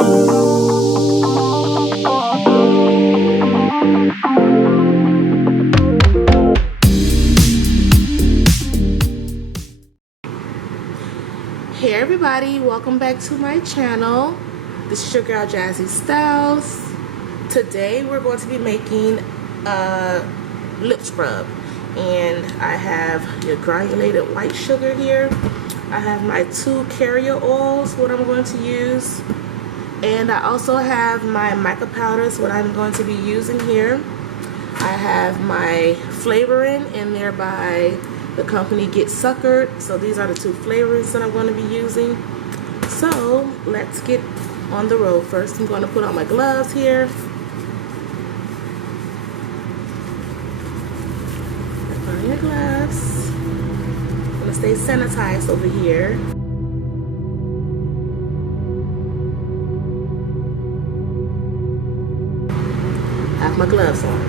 Hey everybody, welcome back to my channel. This is your girl Jazzy Styles. Today we're going to be making a lip scrub, and I have your granulated white sugar here. I have my 2 carrier oils, what I'm going to use, and I also have my mica powders, what I'm going to be using here. I have my flavoring in there by the company Get Suckered. So these are the 2 flavors that I'm going to be using. So let's get on the road. First I'm going to put on my gloves here. Put on your gloves. I'm going to stay sanitized over here. I have my gloves on.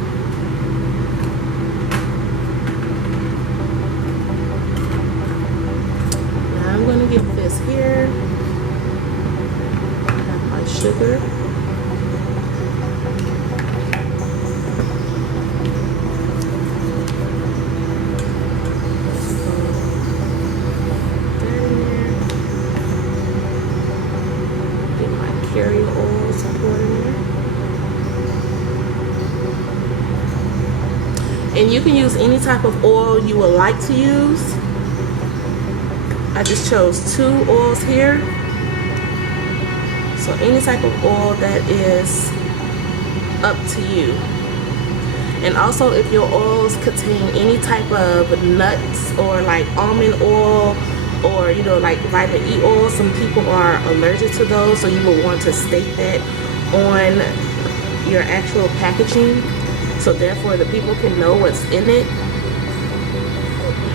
I'm going to get this here. I have my sugar. Get my carrier oils poured in there. And you can use any type of oil you would like to use. I just chose 2 oils here. So any type of oil that is up to you. And also if your oils contain any type of nuts or like almond oil or like vitamin E oil, some people are allergic to those, so you will want to state that on your actual packaging, so therefore the people can know what's in it.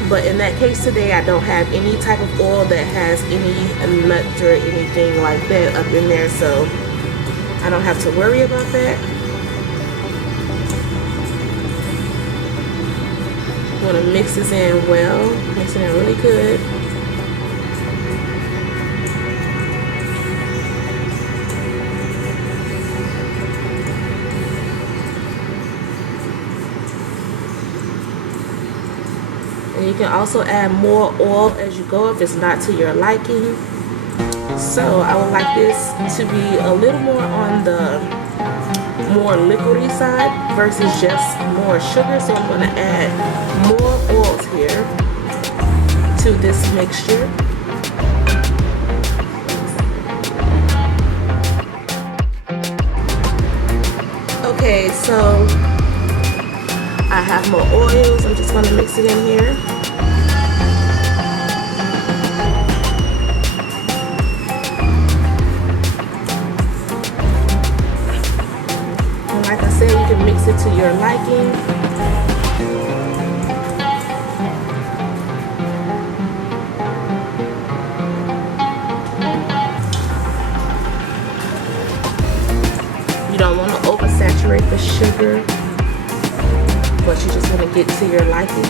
But in that case today, I don't have any type of oil that has any nuts or anything like that up in there, so I don't have to worry about that. I'm going to mix this in well, mix it in really good. And you can also add more oil as you go if it's not to your liking. So I would like this to be a little more on the more liquidy side versus just more sugar. So I'm going to add more oils here to this mixture. Okay, so I have more oils. I'm just going to mix it in here. And like I said, you can mix it to your liking. You don't want to oversaturate the sugar, but you just want to get to your liking.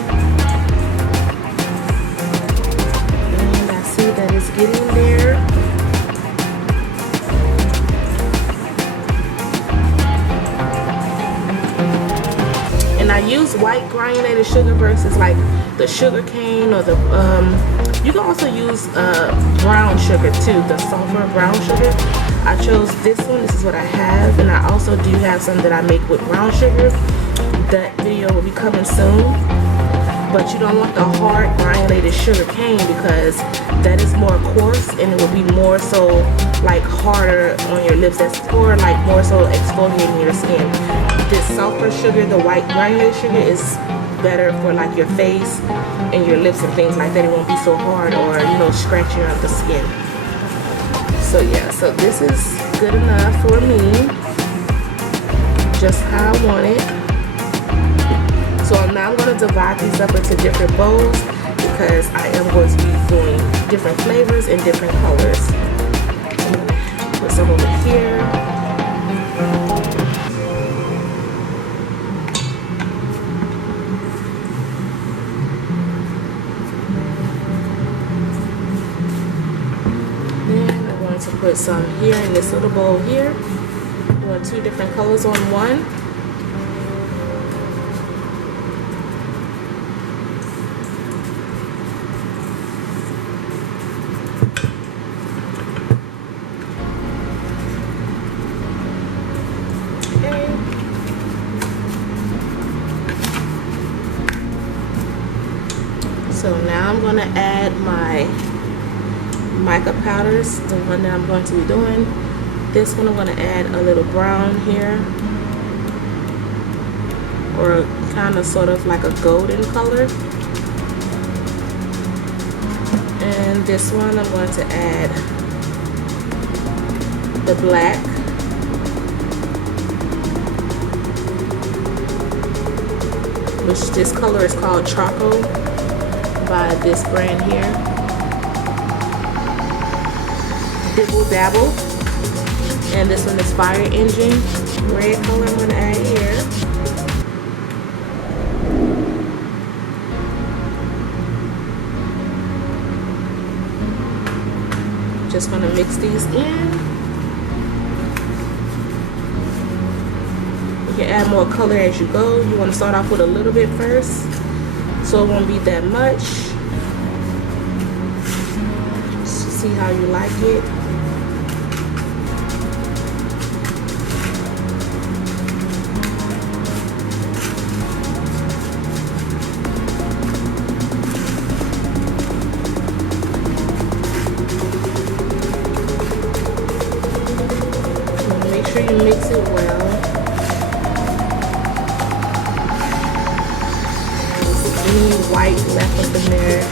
And I see that it's getting there. And I use white granulated sugar versus like the sugar cane or the you can also use brown sugar too, the sulfur brown sugar. I chose this one. This is what I have, and I also do have some that I make with brown sugar. That video will be coming soon, but you don't want the hard granulated sugar cane because that is more coarse and it will be more so like harder on your lips. That's for like more so exfoliating your skin. This sulfur sugar, the white granulated sugar, is better for like your face and your lips and things like that. It won't be so hard or scratching on the skin. So yeah, so this is good enough for me, just how I want it. So now I'm going to divide these up into different bowls because I am going to be doing different flavors and different colors. I'm going to put some over here. Then I'm going going to put some here in this little bowl here. Doing 2 different colors on one. So now I'm going to add my mica powders, the one that I'm going to be doing. This one I'm going to add a little brown here, or kind of sort of like a golden color. And this one I'm going to add the black. Which this color is called Charcoal by this brand here. Dibble Dabble. And this one is Fire Engine. Red color I'm going to add here. Just going to mix these in. You can add more color as you go. You want to start off with a little bit first, so it won't be that much. Just see how you like it. Make sure you mix it well. Any white left up in there.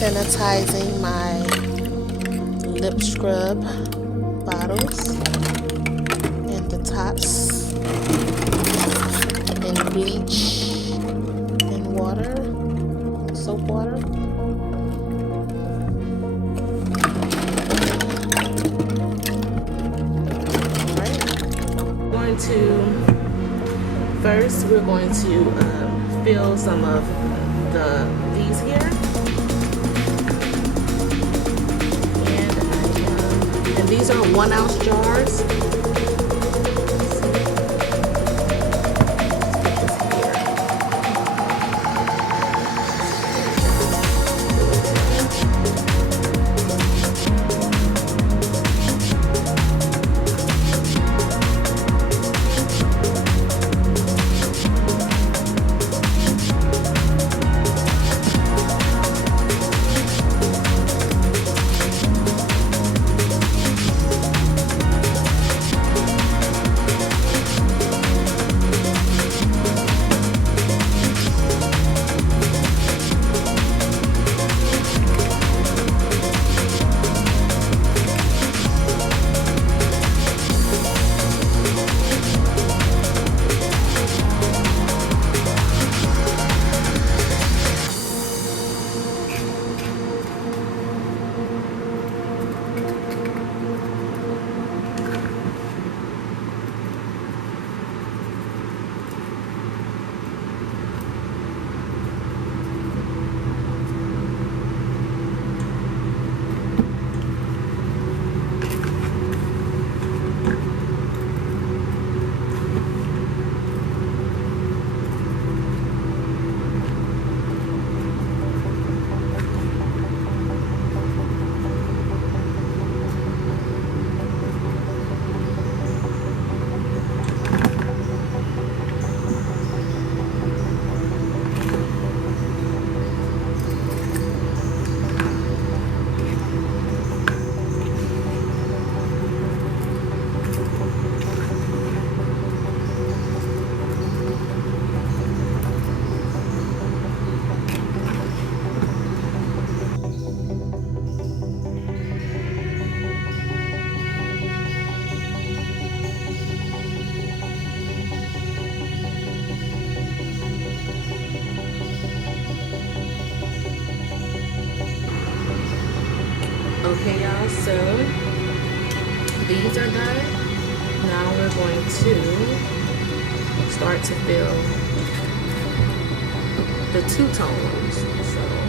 Sanitizing my lip scrub bottles and the tops, and bleach and water, soap water. Alright, first we're going to fill some of these here. These are 1 ounce jars. these are done, now we're going to start to fill the two-tones. So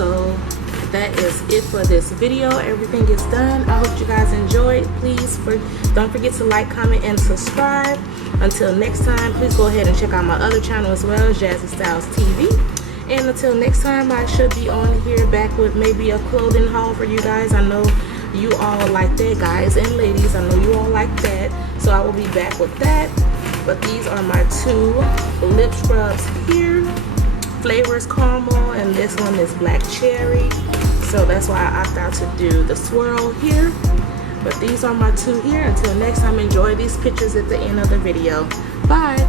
So that is it for this video. Everything is done. I hope you guys enjoyed. Please don't forget to like, comment, and subscribe. Until next time, please go ahead and check out my other channel as well, Jazzy Styles TV. And until next time, I should be on here back with maybe a clothing haul for you guys. I know you all like that, guys and ladies. I know you all like that, so I will be back with that. But these are my 2 lip scrubs here. Flavor is caramel, and this one is black cherry. So that's why I opt out to do the swirl here. But these are my 2 here. Until next time, enjoy these pictures at the end of the video. Bye.